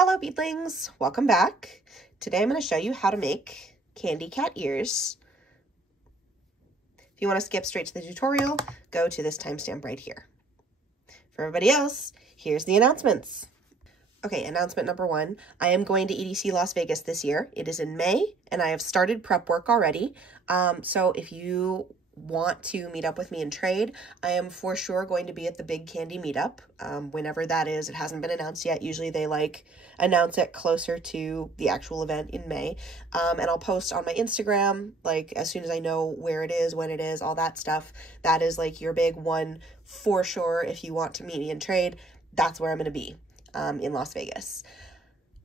Hello beadlings, welcome back. Today I'm going to show you how to make candy cat ears. If you want to skip straight to the tutorial, go to this timestamp right here. For everybody else, here's the announcements. Okay, announcement number 1, I am going to EDC Las Vegas this year. It is in May and I have started prep work already. So if you want to meet up with me and trade, I am for sure going to be at the big Kandi meetup, whenever that is. It hasn't been announced yet. Usually they announce it closer to the actual event in May. And I'll post on my Instagram, as soon as I know where it is, when it is, all that stuff. That is your big one for sure. If you want to meet me and trade, that's where I'm going to be, in Las Vegas.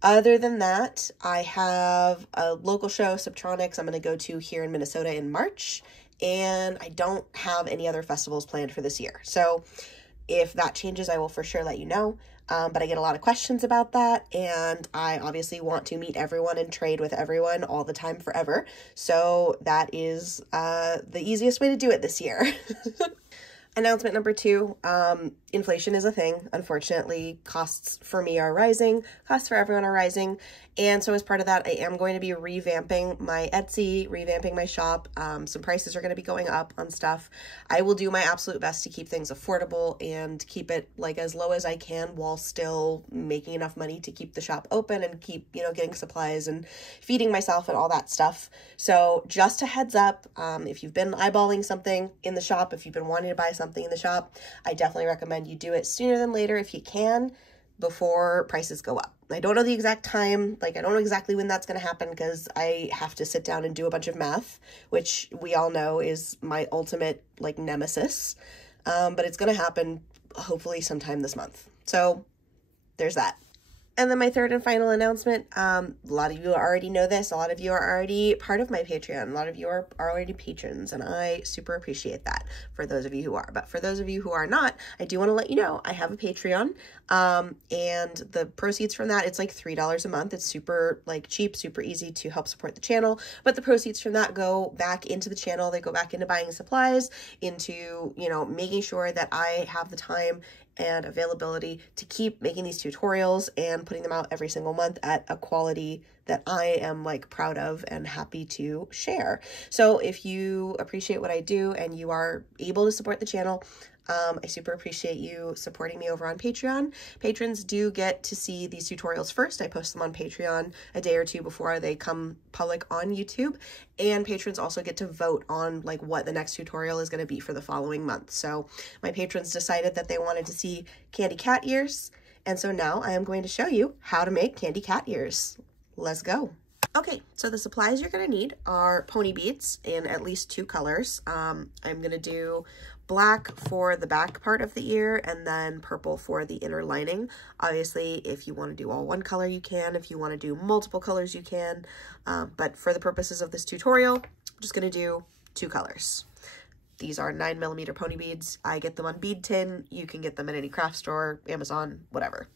Other than that, I have a local show, Subtronics, I'm going to go to here in Minnesota in March. And I don't have any other festivals planned for this year. So if that changes, I will for sure let you know. But I get a lot of questions about that. And I obviously want to meet everyone and trade with everyone all the time forever. So that is the easiest way to do it this year. Announcement number 2, inflation is a thing. Unfortunately, costs for me are rising, costs for everyone are rising. And so as part of that, I am going to be revamping my Etsy, revamping my shop. Some prices are going to be going up on stuff. I will do my absolute best to keep things affordable and keep it as low as I can while still making enough money to keep the shop open and keep, getting supplies and feeding myself and all that stuff. So just a heads up, if you've been eyeballing something in the shop, if you've been wanting to buy something in the shop, I definitely recommend you do it sooner than later if you can, before prices go up. I don't know the exact time, I don't know exactly when that's going to happen because I have to sit down and do a bunch of math, which we all know is my ultimate nemesis. But it's going to happen hopefully sometime this month. So there's that. And then my third and final announcement, a lot of you already know this, a lot of you are already part of my Patreon, a lot of you are already patrons, and I super appreciate that for those of you who are. But for those of you who are not, I do want to let you know I have a Patreon, and the proceeds from that, it's $3 a month. It's super cheap, super easy to help support the channel, but the proceeds from that go back into the channel. They go back into buying supplies, into, making sure that I have the time and availability to keep making these tutorials and putting them out every single month at a quality that I am proud of and happy to share. So if you appreciate what I do and you are able to support the channel, I super appreciate you supporting me over on Patreon. Patrons do get to see these tutorials first. I post them on Patreon a day or two before they come public on YouTube. And patrons also get to vote on what the next tutorial is going to be for the following month. So my patrons decided that they wanted to see candy cat ears. And so now I am going to show you how to make candy cat ears. Let's go. Okay, so the supplies you're going to need are pony beads in at least 2 colors. I'm going to do black for the back part of the ear and then purple for the inner lining. Obviously, if you want to do all one color, you can. If you want to do multiple colors, you can. But for the purposes of this tutorial, I'm just going to do 2 colors. These are 9mm pony beads. I get them on Bead Tin. You can get them at any craft store, Amazon, whatever.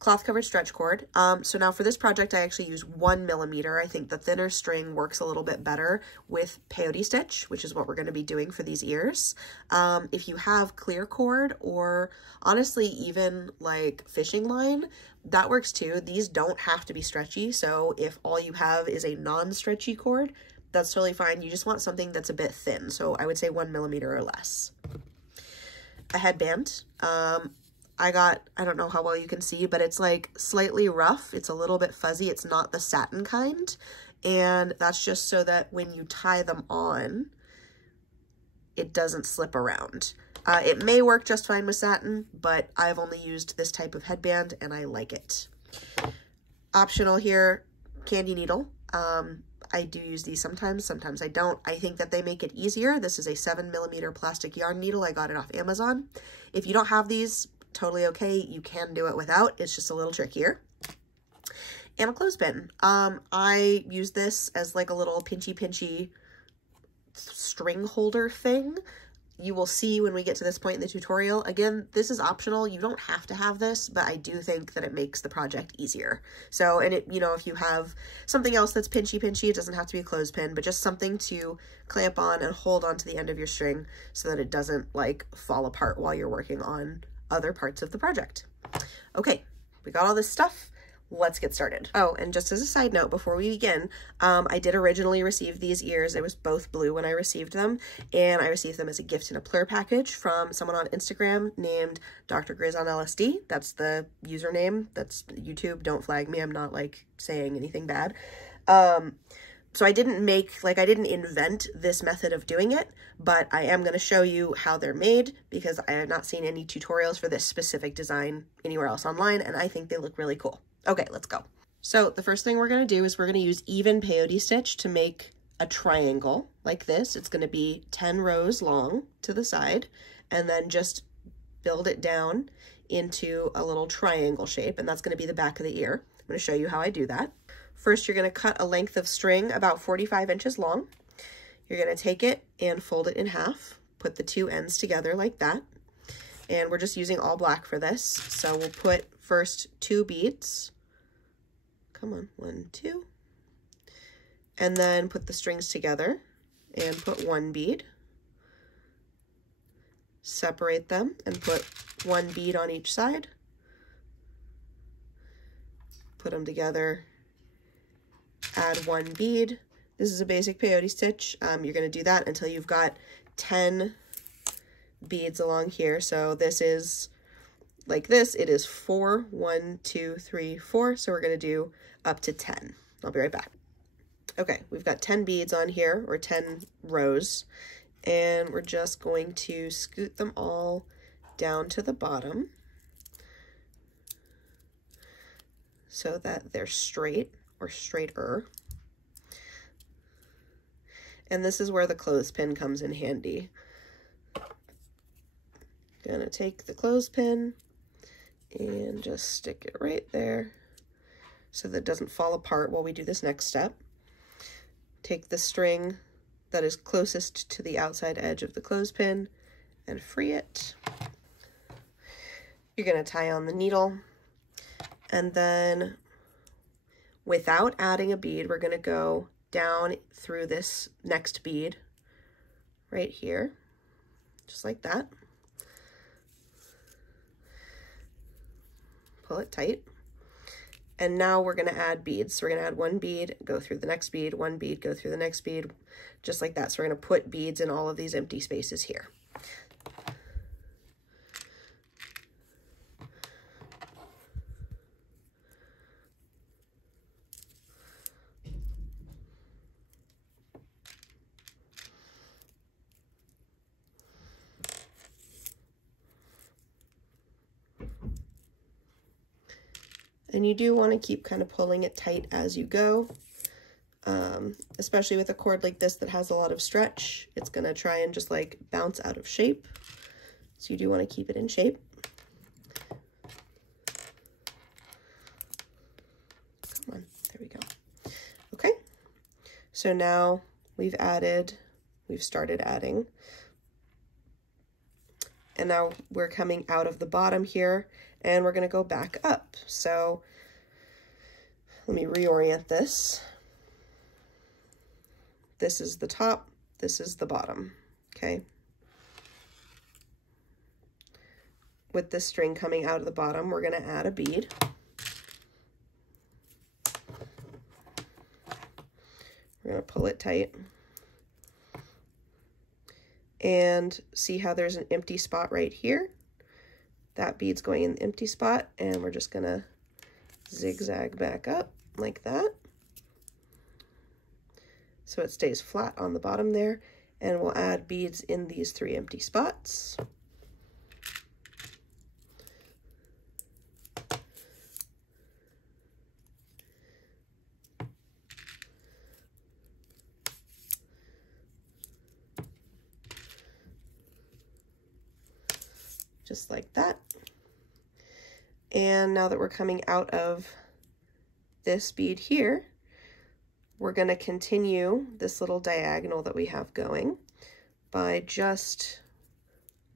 Cloth covered stretch cord. So now for this project, I actually use 1mm. I think the thinner string works a little bit better with peyote stitch, which is what we're going to be doing for these ears. If you have clear cord or honestly even fishing line, that works too. These don't have to be stretchy. So if all you have is a non-stretchy cord, that's totally fine. You just want something that's a bit thin. So I would say 1mm or less. A headband. I don't know how well you can see, but it's slightly rough. It's a little bit fuzzy. It's not the satin kind. And that's just so that when you tie them on, it doesn't slip around. It may work just fine with satin, but I've only used this type of headband and I like it. Optional here, candy needle. I do use these sometimes I don't. I think that they make it easier. This is a 7mm plastic yarn needle. I got it off Amazon. If you don't have these, totally okay. You can do it without. It's just a little trickier. And a clothespin. I use this as a little pinchy string holder thing. You will see when we get to this point in the tutorial. Again, this is optional. You don't have to have this, but I do think that it makes the project easier. So, and if you have something else that's pinchy, it doesn't have to be a clothespin, but just something to clamp on and hold onto the end of your string so that it doesn't fall apart while you're working on other parts of the project. Okay, we got all this stuff. Let's get started. Oh, and just as a side note, before we begin, I did originally receive these ears. It was both blue when I received them, and I received them as a gift in a Plur package from someone on Instagram named Dr. Grizz on LSD. That's the username. That's YouTube. Don't flag me. I'm not like saying anything bad. So I didn't invent this method of doing it, but I am going to show you how they're made because I have not seen any tutorials for this specific design anywhere else online, and I think they look really cool. Okay, let's go. So the first thing we're going to do is we're going to use even peyote stitch to make a triangle like this. It's going to be 10 rows long to the side, and then just build it down into a little triangle shape, and that's going to be the back of the ear. I'm going to show you how I do that. First, you're going to cut a length of string about 45 inches long. You're going to take it and fold it in half, put the two ends together like that. And we're just using all black for this. So we'll put first 2 beads. Come on, 1, 2. And then put the strings together and put 1 bead. Separate them and put 1 bead on each side. Put them together, add 1 bead. This is a basic peyote stitch. You're going to do that until you've got 10 beads along here. So this is like this. It is 4, 1, 2, 3, 4. So we're going to do up to 10. I'll be right back. Okay, we've got 10 beads on here, or 10 rows, and we're just going to scoot them all down to the bottom so that they're straight or straighter. And this is where the clothespin comes in handy. Gonna take the clothespin and just stick it right there so that it doesn't fall apart while we do this next step. Take the string that is closest to the outside edge of the clothespin and free it. You're gonna tie on the needle, and then without adding a bead, we're gonna go down through this next bead right here, just like that. Pull it tight. And now we're going to add beads. So we're going to add 1 bead, go through the next bead, 1 bead, go through the next bead, just like that. So we're going to put beads in all of these empty spaces here. And you do want to keep kind of pulling it tight as you go, especially with a cord like this that has a lot of stretch. It's going to try and just like bounce out of shape. So you do want to keep it in shape. Come on, there we go. Okay, so now we've started adding. And now we're coming out of the bottom here, and we're going to go back up. So let me reorient this. This is the top, this is the bottom, okay? With this string coming out of the bottom, we're going to add a bead. We're going to pull it tight. And see how there's an empty spot right here? That bead's going in the empty spot, and we're just gonna zigzag back up like that. So it stays flat on the bottom there, and we'll add beads in these 3 empty spots. Just like that. And now that we're coming out of this bead here, we're going to continue this little diagonal that we have going by just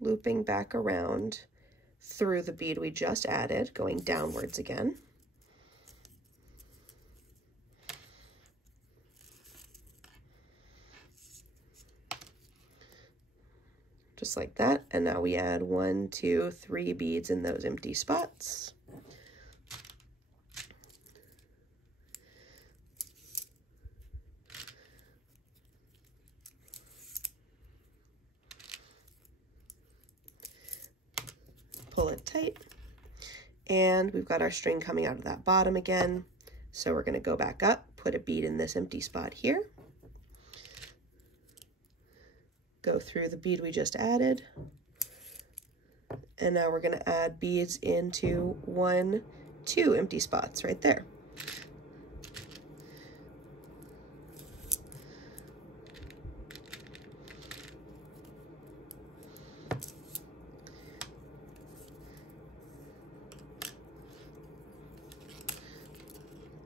looping back around through the bead we just added, going downwards again. Just like that. And now we add 1, 2, 3 beads in those empty spots. And we've got our string coming out of that bottom again. So we're going to go back up, put a bead in this empty spot here. Go through the bead we just added. And now we're going to add beads into 1, 2 empty spots right there.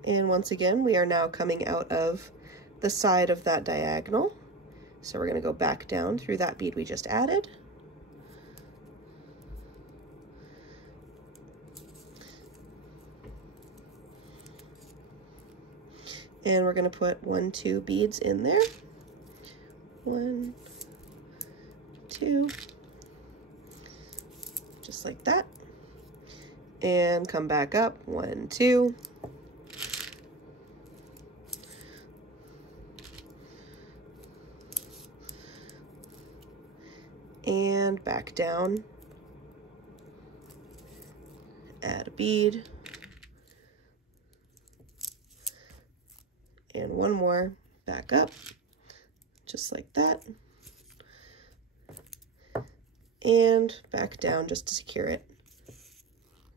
And once again, we are now coming out of the side of that diagonal. So we're going to go back down through that bead we just added. And we're going to put 1, 2 beads in there. 1, 2, just like that. And come back up, 1, 2. And back down, add a bead, and 1 more, back up, just like that, and back down just to secure it,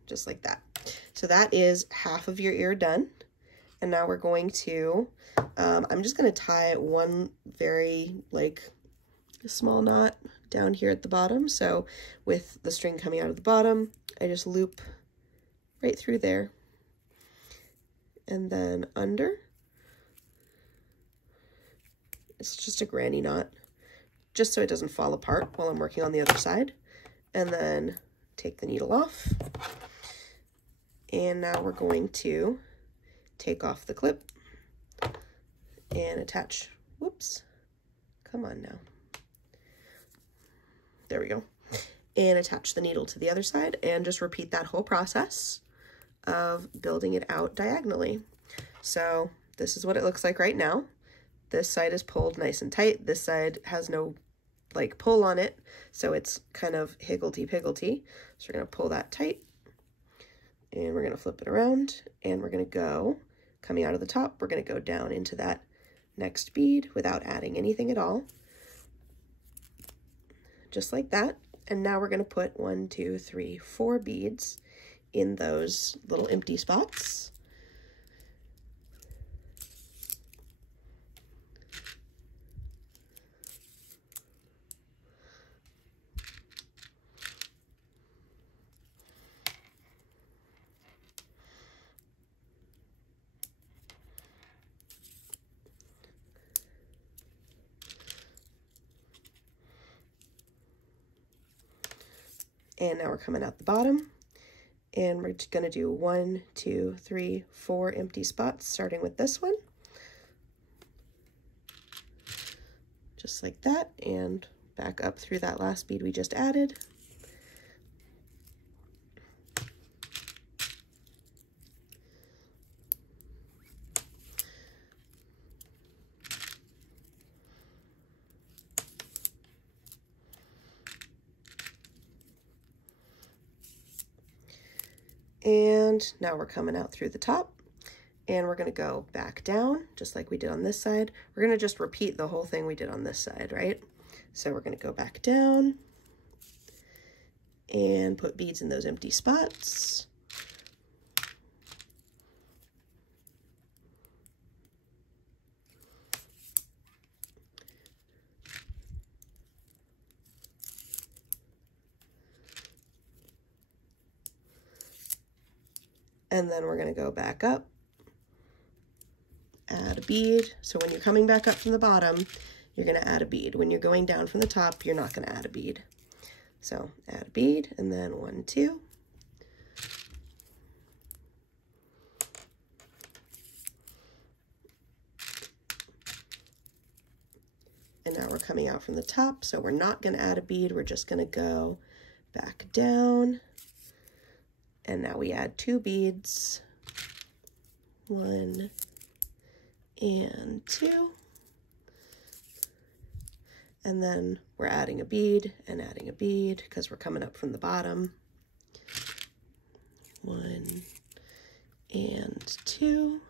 just like that. So that is half of your ear done, and now we're going to, I'm just going to tie one very, small knot down here at the bottom. So with the string coming out of the bottom, I just loop right through there and then under. It's just a granny knot, just so it doesn't fall apart while I'm working on the other side. And then take the needle off. And now we're going to take off the clip and attach, whoops, come on now. There we go. And attach the needle to the other side and just repeat that whole process of building it out diagonally. So this is what it looks like right now. This side is pulled nice and tight. This side has no pull on it. So it's kind of higgledy-piggledy. So we're going to pull that tight and we're going to flip it around and we're going to go, coming out of the top, we're going to go down into that next bead without adding anything at all. Just like that. And now we're going to put 1, 2, 3, 4 beads in those little empty spots. And now we're coming out the bottom and we're just going to do 1, 2, 3, 4 empty spots, starting with this one. Just like that, and back up through that last bead we just added. And now we're coming out through the top and we're going to go back down just like we did on this side. We're going to just repeat the whole thing we did on this side, right? So we're going to go back down and put beads in those empty spots. And then we're going to go back up, add a bead. So when you're coming back up from the bottom, you're going to add a bead. When you're going down from the top, you're not going to add a bead. So add a bead and then 1, 2. And now we're coming out from the top, so we're not going to add a bead. We're just going to go back down. And now we add 2 beads, 1 and 2. And then we're adding a bead and adding a bead because we're coming up from the bottom. 1 and 2.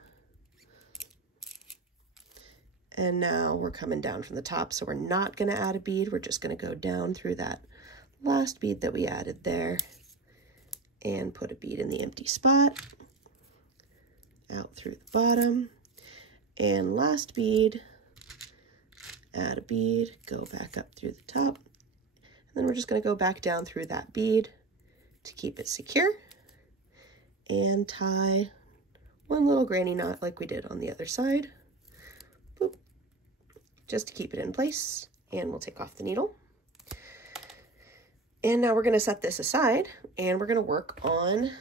And now we're coming down from the top, so we're not going to add a bead. We're just going to go down through that last bead that we added there and put a bead in the empty spot, out through the bottom, and last bead, add a bead, go back up through the top, and then we're just going to go back down through that bead to keep it secure and tie one little granny knot like we did on the other side. Boop. Just to keep it in place, and we'll take off the needle. And now we're going to set this aside and we're going to work on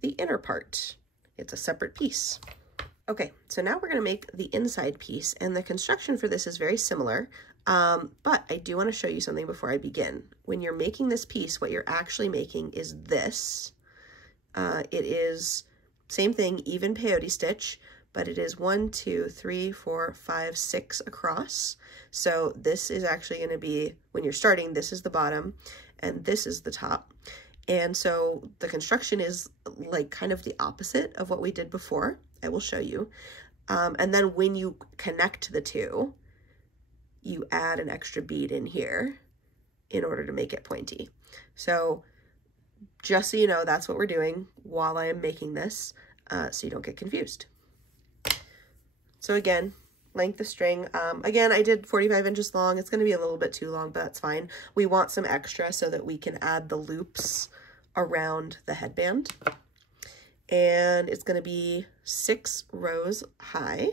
the inner part. It's a separate piece. Okay, so now we're going to make the inside piece, and the construction for this is very similar, but I do want to show you something before I begin. When you're making this piece, what you're actually making is this. It is same thing, even peyote stitch, but it is 1, 2, 3, 4, 5, 6 across. So this is actually going to be, when you're starting, this is the bottom and this is the top. And so the construction is like kind of the opposite of what we did before. I will show you. And then when you connect the two, you add an extra bead in here in order to make it pointy. So just so you know, that's what we're doing while I am making this, so you don't get confused. So again, length of string. Again, I did 45 inches long. It's going to be a little bit too long, but that's fine. We want some extra so that we can add the loops around the headband. And it's going to be 6 rows high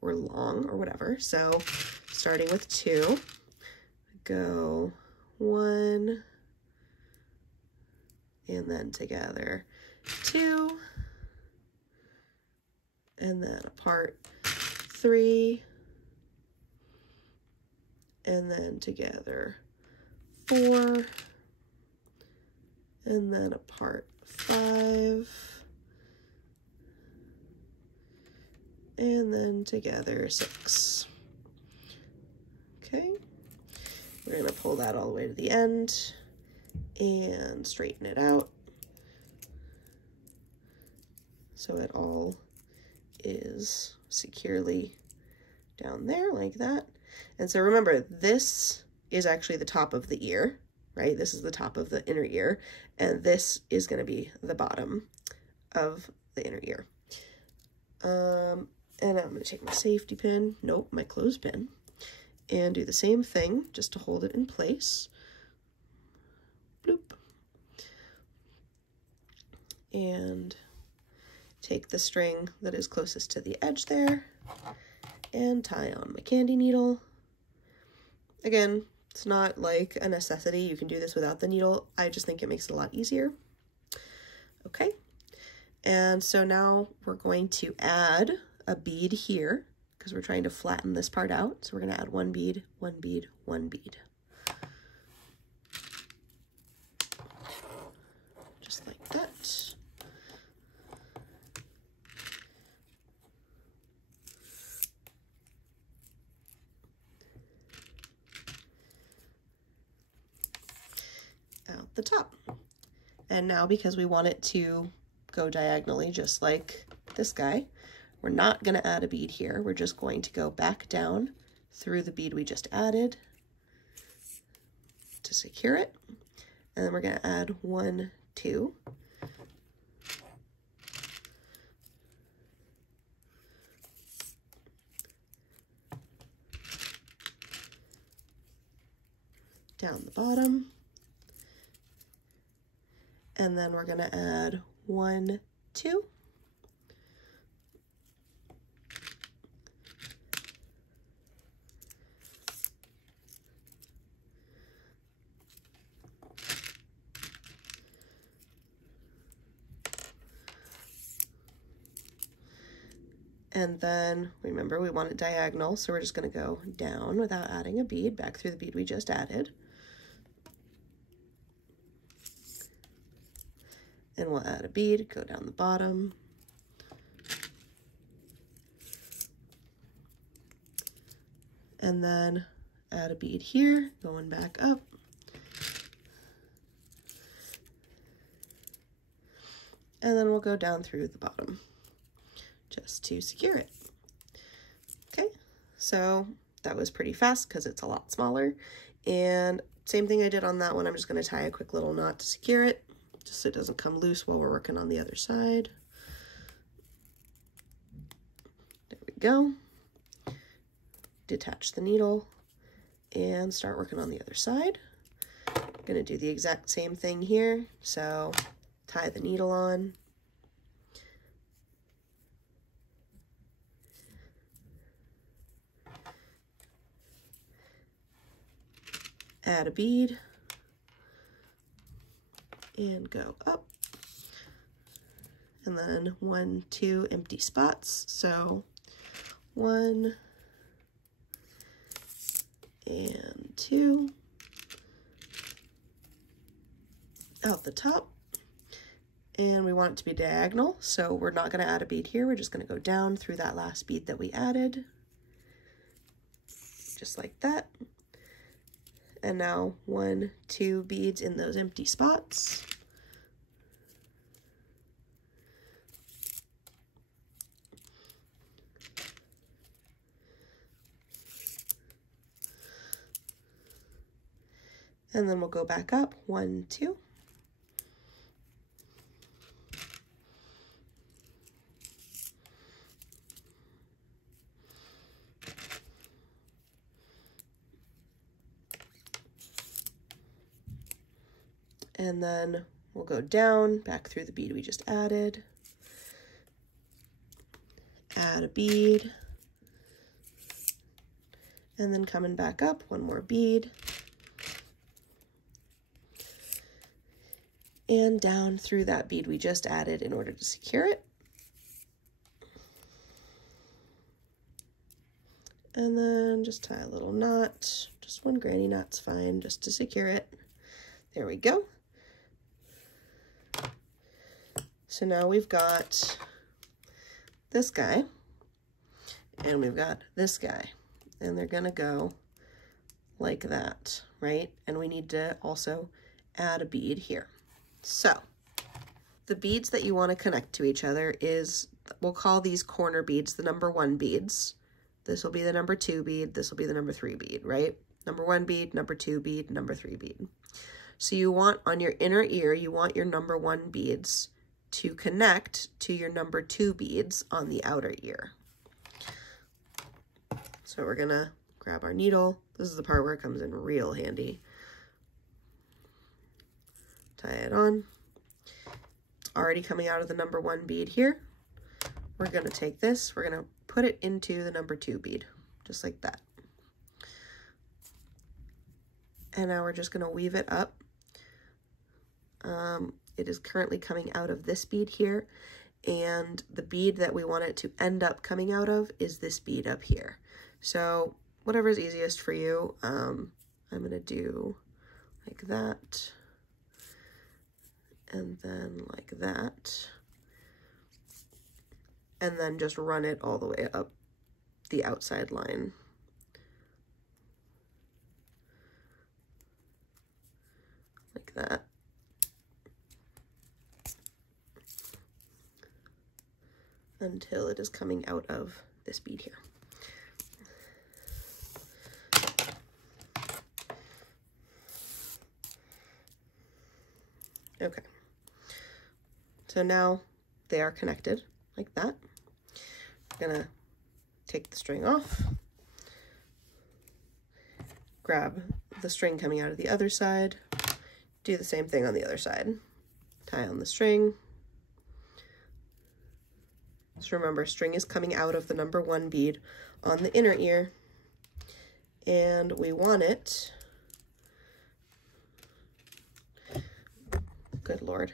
or long or whatever. So starting with 2, go 1, and then together 2, and then apart 3, and then together 4, and then apart 5, and then together 6. Okay, we're going to pull that all the way to the end and straighten it out so it all is securely down there like that. And so remember, this is actually the top of the ear, right? This is the top of the inner ear, and this is going to be the bottom of the inner ear. And I'm going to take my safety pin, nope, my clothespin, and do the same thing just to hold it in place. Bloop. And take the string that is closest to the edge there and tie on my Kandi needle. Again, it's not like a necessity. You can do this without the needle. I just think it makes it a lot easier. Okay. And so now we're going to add a bead here because we're trying to flatten this part out. So we're going to add 1 bead, 1 bead, 1 bead. Just like that. Out the top. And now, because we want it to go diagonally just like this guy, we're not going to add a bead here. We're just going to go back down through the bead we just added to secure it. And then we're going to add 1, 2. Down the bottom. And then we're going to add 1, 2. And then remember, we want it diagonal, so we're just going to go down without adding a bead, back through the bead we just added. And we'll add a bead, go down the bottom. And then add a bead here, going back up. and then we'll go down through the bottom just to secure it. Okay, so that was pretty fast because it's a lot smaller. And same thing I did on that one, I'm just going to tie a quick little knot to secure it, just so it doesn't come loose while we're working on the other side. There we go. Detach the needle and start working on the other side. I'm going to do the exact same thing here. So tie the needle on. Add a bead and go up, and then 1, 2 empty spots. So 1 and 2 out the top, and we want it to be diagonal, so we're not going to add a bead here. We're just going to go down through that last bead that we added, just like that. And now 1, 2 beads in those empty spots. And then we'll go back up, 1, 2. And then we'll go down, back through the bead we just added. Add a bead. And then coming back up, 1 more bead. And down through that bead we just added in order to secure it. And then just tie a little knot, just 1 granny knot's fine, just to secure it. There we go. So now we've got this guy, and we've got this guy, and they're gonna go like that, right? And we need to also add a bead here. So the beads that you want to connect to each other is, we'll call these corner beads the number 1 beads. This will be the number 2 bead, this will be the number 3 bead, right? Number 1 bead, number 2 bead, number 3 bead. So you want, on your inner ear, you want your number 1 beads to connect to your number 2 beads on the outer ear. So we're gonna grab our needle. This is the part where it comes in real handy. Tie it on. It's already coming out of the number 1 bead here. We're gonna take this, we're gonna put it into the number 2 bead, just like that. And now we're just gonna weave it up. It is currently coming out of this bead here, and the bead that we want it to end up coming out of is this bead up here. So whatever is easiest for you. I'm gonna do like that, and then like that, and then just run it all the way up the outside line. Like that. Until it is coming out of this bead here. Okay, so now they are connected like that. I'm gonna take the string off, grab the string coming out of the other side, do the same thing on the other side. Tie on the string. So remember, string is coming out of the number 1 bead on the inner ear, and we want it, good Lord.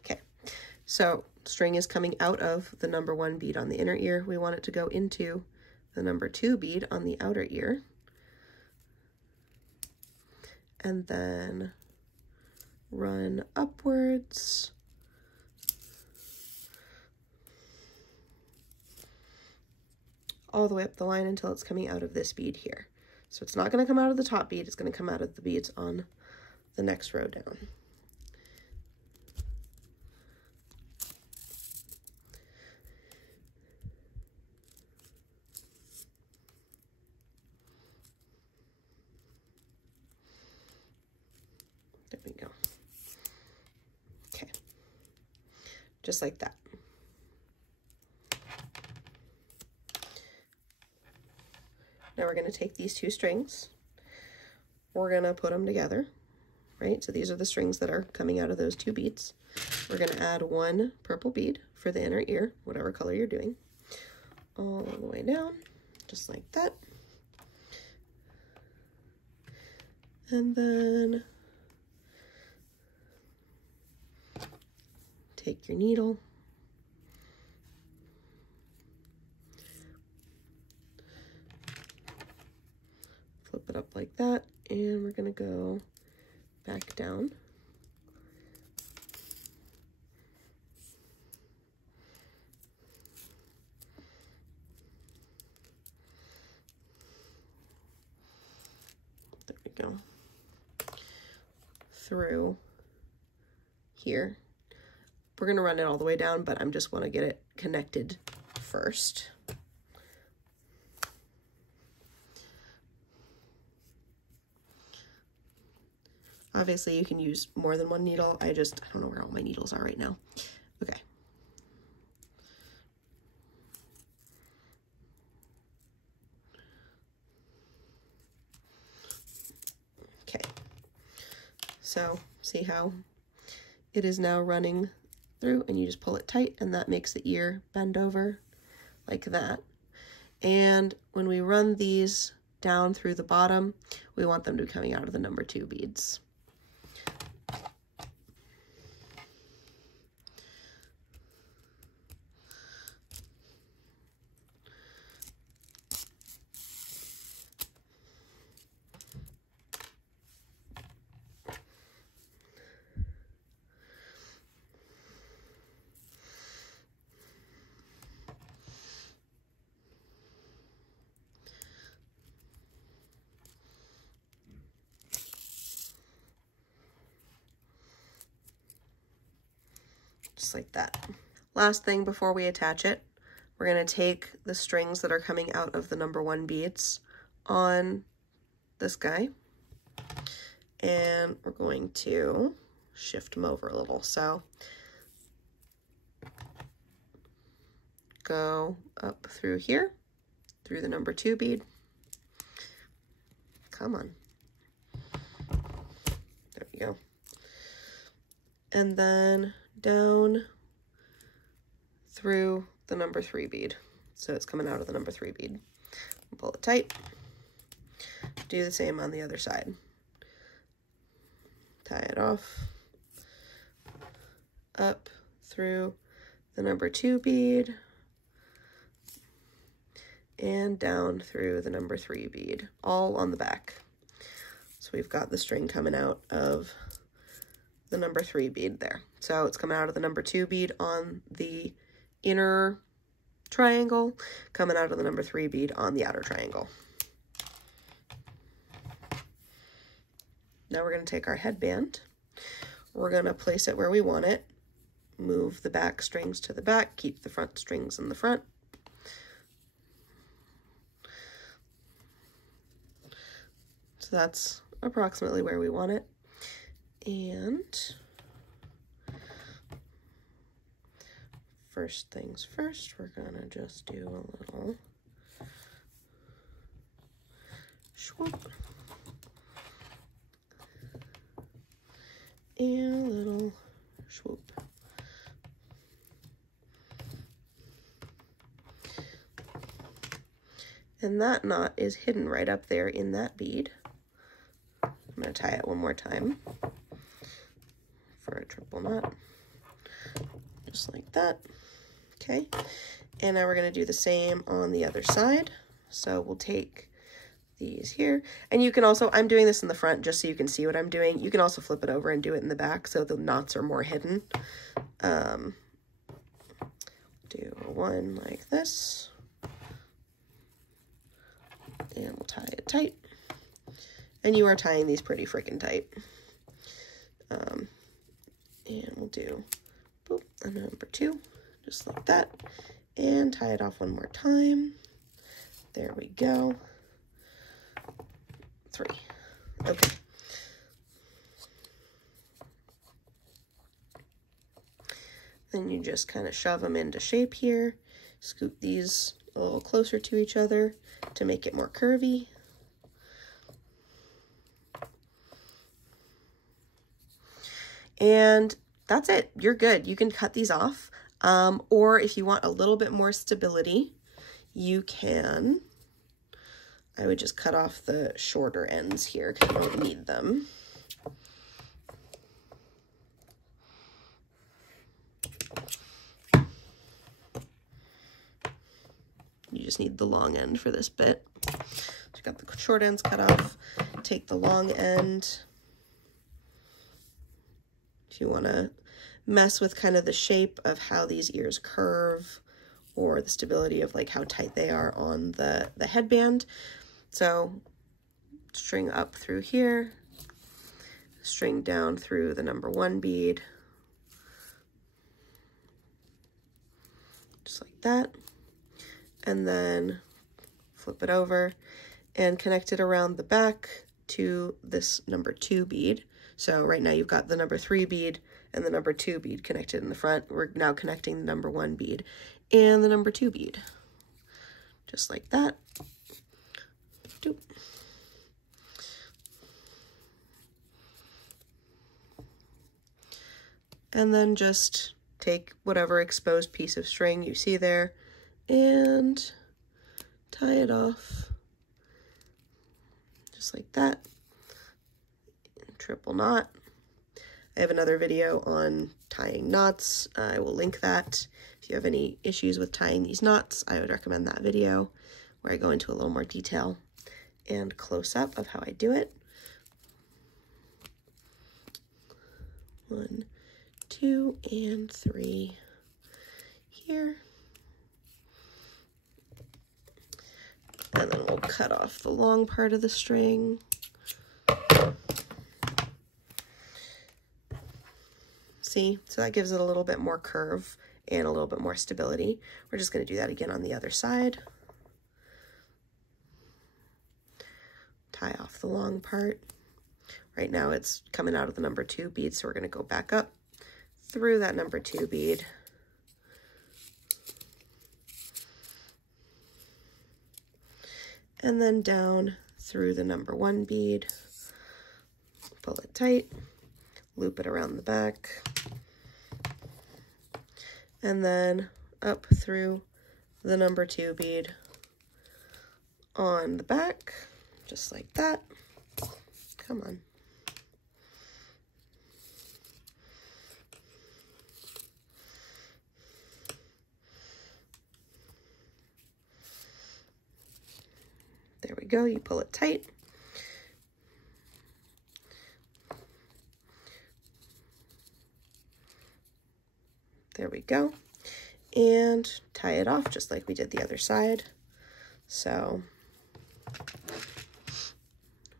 Okay, so string is coming out of the number 1 bead on the inner ear. We want it to go into the number 2 bead on the outer ear, and then run upwards. All the way up the line until it's coming out of this bead here. So it's not going to come out of the top bead, it's going to come out of the beads on the next row down. There we go. Okay, just like that. Now we're going to take these two strings, we're going to put them together, right? So these are the strings that are coming out of those two beads. We're going to add one purple bead for the inner ear, whatever color you're doing, all the way down, just like that. And then take your needle, flip it up like that, and we're going to go back down. There we go. Through here. We're going to run it all the way down, but I just want to get it connected first. Obviously, you can use more than one needle. I don't know where all my needles are right now. Okay. Okay. So, see how it is now running through, and you just pull it tight, and that makes the ear bend over like that. And when we run these down through the bottom, we want them to be coming out of the number 2 beads. Just like that. Last thing before we attach it, we're going to take the strings that are coming out of the number 1 beads on this guy, and we're going to shift them over a little. So go up through here, through the number 2 bead. Come on. There we go. And then down through the number 3 bead. So it's coming out of the number 3 bead. Pull it tight. Do the same on the other side. Tie it off. Up through the number 2 bead. And down through the number 3 bead, all on the back. So we've got the string coming out of the number 3 bead there. So it's coming out of the number 2 bead on the inner triangle, coming out of the number 3 bead on the outer triangle. Now we're going to take our headband. We're going to place it where we want it. Move the back strings to the back, keep the front strings in the front. So that's approximately where we want it. And first things first, we're gonna just do a little swoop and a little swoop. And that knot is hidden right up there in that bead. I'm going to tie it one more time for a triple knot, just like that. Okay, and now we're going to do the same on the other side. So we'll take these here, and you can also, I'm doing this in the front just so you can see what I'm doing. You can also flip it over and do it in the back so the knots are more hidden. Do one like this, and we'll tie it tight. And you are tying these pretty freaking tight. And we'll do boop, a number 2, just like that. And tie it off one more time. There we go. 3. Okay. Then you just kind of shove them into shape here. Scoop these a little closer to each other to make it more curvy. And that's it. You're good. You can cut these off. Or if you want a little bit more stability, you can, I would just cut off the shorter ends here because you don't need them. You just need the long end for this bit. So you got the short ends cut off. Take the long end. If you want to mess with kind of the shape of how these ears curve or the stability of like how tight they are on the headband. So string up through here, string down through the number 1 bead, just like that. And then flip it over and connect it around the back to this number 2 bead. So right now you've got the number 3 bead and the number 2 bead connected in the front. We're now connecting the number 1 bead and the number 2 bead. Just like that. Doop. And then just take whatever exposed piece of string you see there and tie it off just like that. Triple knot. I have another video on tying knots. I will link that. If you have any issues with tying these knots, I would recommend that video where I go into a little more detail and close up of how I do it. 1, 2, and 3 here. And then we'll cut off the long part of the string. See, so that gives it a little bit more curve and a little bit more stability. We're just going to do that again on the other side. Tie off the long part. Right now it's coming out of the number 2 bead, so we're going to go back up through that number 2 bead. And then down through the number 1 bead. Pull it tight, loop it around the back, and then up through the number 2 bead on the back, just like that. Come on. There we go, you pull it tight. There we go. And tie it off just like we did the other side. So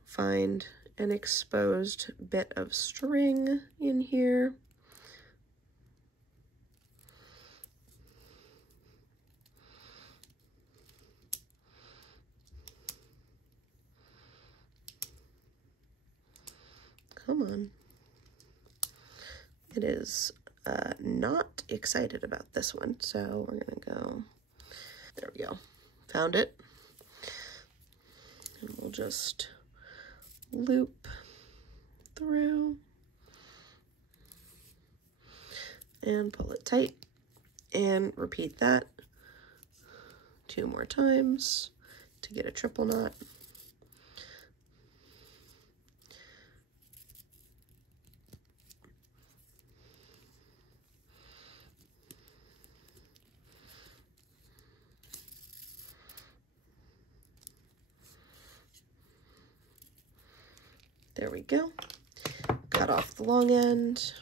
find an exposed bit of string in here. Come on. It is not excited about this one, so we're gonna go, there we go, found it. And we'll just loop through and pull it tight and repeat that 2 more times to get a triple knot. There we go. Cut off the long end.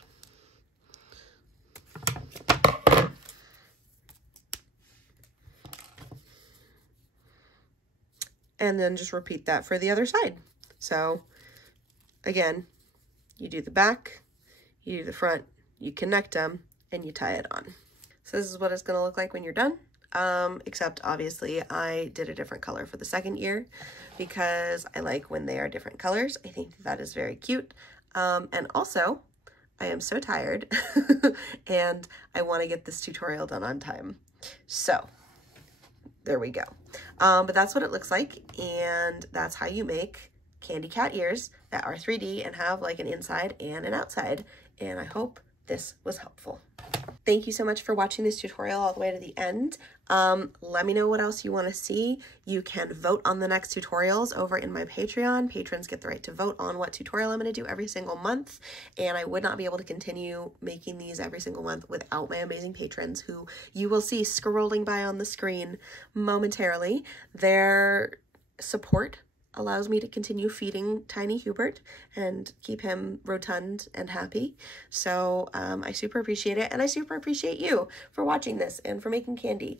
And then just repeat that for the other side. So again, you do the back, you do the front, you connect them, and you tie it on. So this is what it's going to look like when you're done. Except obviously I did a different color for the second ear because I like when they are different colors. I think that is very cute. And also I am so tired and I want to get this tutorial done on time. So there we go. But that's what it looks like, and that's how you make candy cat ears that are 3D and have like an inside and an outside. And I hope this was helpful. Thank you so much for watching this tutorial all the way to the end. Let me know what else you want to see. You can vote on the next tutorials over in my Patreon. Patrons get the right to vote on what tutorial I'm going to do every single month, and I would not be able to continue making these every single month without my amazing patrons, who you will see scrolling by on the screen momentarily. Their support allows me to continue feeding tiny Hubert and keep him rotund and happy. So I super appreciate it, and I super appreciate you for watching this and for making candy.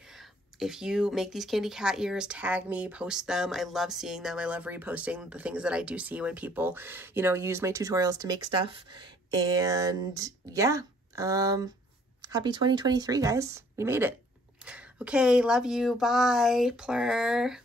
If you make these candy cat ears, tag me, post them. I love seeing them. I love reposting the things that I do see when people, you know, use my tutorials to make stuff. And yeah, happy 2023, guys. We made it. Okay, love you. Bye. Plur.